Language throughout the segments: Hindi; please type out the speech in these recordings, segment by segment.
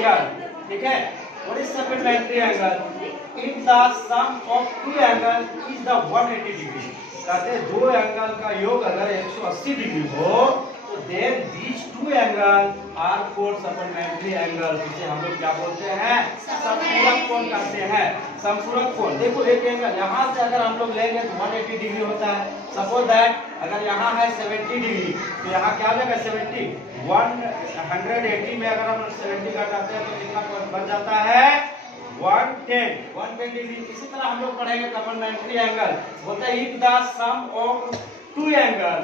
एंगल, ठीक है, what is supplementary angle? If the sum of two angle is the 180 degree, कहते हैं दो एंगल का योग अगर 180 डिग्री हो तो then these two angle are called supplementary angle, जिसे हम लोग क्या बोलते हैं? समपूरक कोण कहते हैं। समपूरक कोण, देखो एक एंगल यहाँ से अगर हम लोग लेंगे तो 180 डिग्री होता है। सपोज दैट अगर यहाँ है 70 डिग्री तो यहाँ क्या हो जाएगा 70, 180 में अगर हम 70 घटाते हैं तो कितना बन जाता है? 110 डिग्री। इसी तरह हम लोग पढ़ेंगे सप्लीमेंट्री एंगल, बोलते हैं if the sum of two angle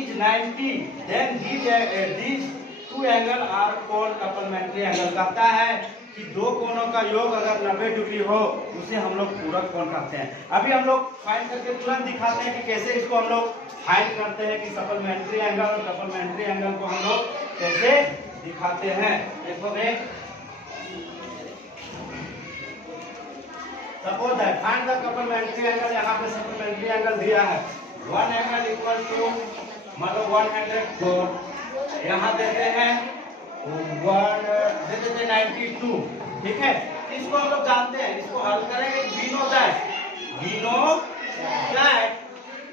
is 90 then these two angle are called supplementary angle. कहता है कि दो कोणों का योग अगर 90 डिग्री हो उसे हम लोग पूरक कोण कहते हैं। अभी हम लोग फाइंड करके तुरंत दिखाते हैं कि कैसे इसको हम लोग फाइंड करते हैं कि सप्लीमेंट्री एंगल और सप्लीमेंट्री एंगल को हम लोग कैसे दिखाते हैं। देखो suppose that find the supplementary angle, यहाँ पे सप्लीमेंट्री एंगल दिया है, वन एंगल इक्वल टू मतलब 104, यहाँ देते हैं 92, ठीक है। इसको हम लोग जानते हैं, इसको हल करेंगे वी नो दैट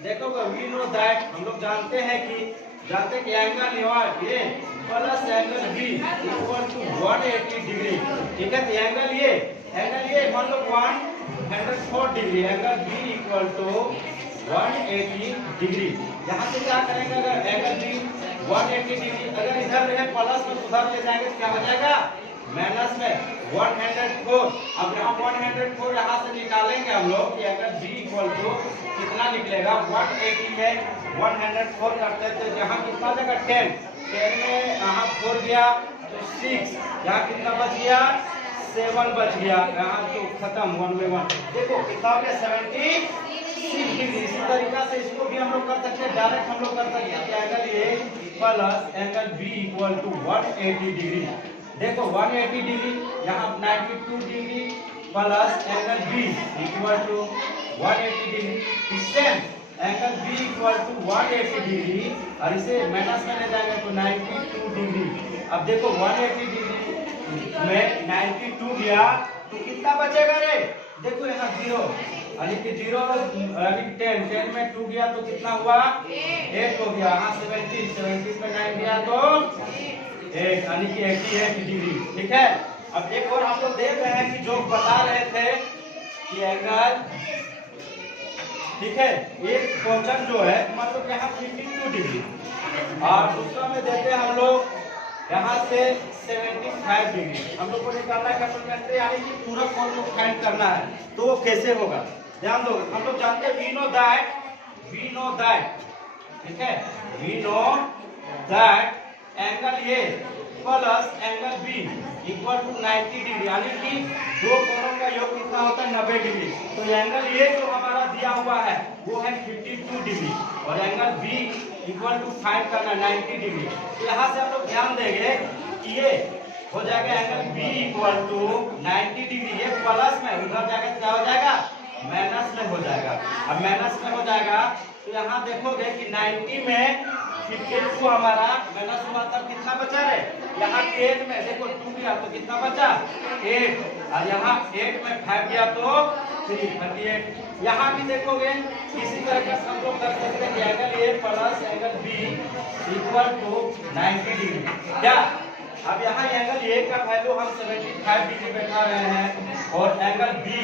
देखो वी नो दैट हम लोग जानते हैं कि एंगल ये plus angle B equal to 180 degree, ठीक है। तो एंगल ये मान लो 104 degree, angle B equal to 180 degree. यहाँ से क्या करेंगे, अगर एंगल बी 180 डिग्री अगर इधर रहे प्लस में उधर ले जाएंगे तो क्या हो जाएगा? माइनस में 104। अब यहाँ 104 यहाँ से निकालेंगे हम लोग कि अगर बी इक्वल टू कितना निकलेगा? 180 में 104 करते हैं तो यहाँ कितना देगा? 10 में यहाँ 4 गया तो 6, यहाँ कितना बच गया? 7 बच गया, यहाँ तो खत्म 1 में 1। देखो कितना हो गया? 76 डिग्री। इसी तरीका से इसको भी हम लोग कर सकते हैं, डायरेक्ट हम लोग कर सकते हैं कि angle A plus angle B equal to 180 degree. देखो 180 डिग्री, यहाँ 92 degree plus angle B equal to 180 degree. Same angle B equal to 180 degree और इसे माइनस में ले जाएंगे तो 92 डिग्री। अब देखो 180 डिग्री में 92 गया तो कितना बचेगा रे? देखो यहाँ 0 यानी कि 0 यानी 10 में 2 गया तो कितना हुआ? 8 हो गया। यहाँ 70 में 9 गया तो 8 यानी कि 88 डिग्री, ठीक है। अब एक और हम लोग देख रहे हैं कि जो बता रहे थे कि एंगल, ठीक है, एक क्वेश्चन जो है मतलब यहाँ 52 डिग्री और दूसरा में देते हैं हम लोग यहाँ से 75 डिग्री। हम लोग को निकालना है सप्लीमेंट्री यानी कि पूरक कोण को फाइंड करना है, तो वो कैसे होगा? ध्यान दो, हम लोग जानते हैं वी नो दैट, ठीक है, we know that angle A plus angle B equal to 90 degree, यानी कि दो कोणों का योग कितना होता है? 90 डिग्री। तो एंगल ए जो हमारा दिया हुआ है वो है 52 डिग्री और angle B equal to find करना 90 डिग्री। तो यहाँ से हम लोग ध्यान देंगे कि ये हो जाएगा angle B equal to 90 degree, ये प्लस में उधर जाएगा क्या हो जाएगा? माइनस में हो जाएगा। अब माइनस में हो जाएगा तो यहाँ देखोगे कि 90 में 52 हमारा माइनस हुआ तब कितना बचा है? यहाँ 10 में देखो 2 गया तो कितना बचा? 8 और यहाँ 8 में 5 गया तो 38। यहाँ भी देखोगे इसी तरह का हम लोग कर सकते हैं कि angle A plus angle B equal to 90 degree. क्या अब यहाँ एंगल ए का वैल्यू हम 75 डिग्री बैठा रहे हैं और एंगल बी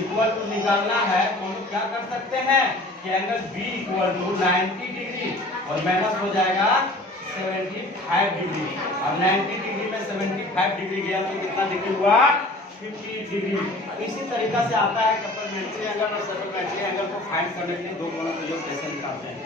इक्वल टू निकालना है तो हम क्या कर सकते हैं कि angle B equal to 90 degree और माइनस हो जाएगा 75 डिग्री। अब 90 डिग्री में 75 डिग्री गया तो कितना डिग्री हुआ? 50 डिग्री। इसी तरीका से आता है सप्लीमेंट्री एंगल और सप्लीमेंट्री एंगल को फाइंड करने के लिए दो कोणों का योग कैसे निकालते हैं।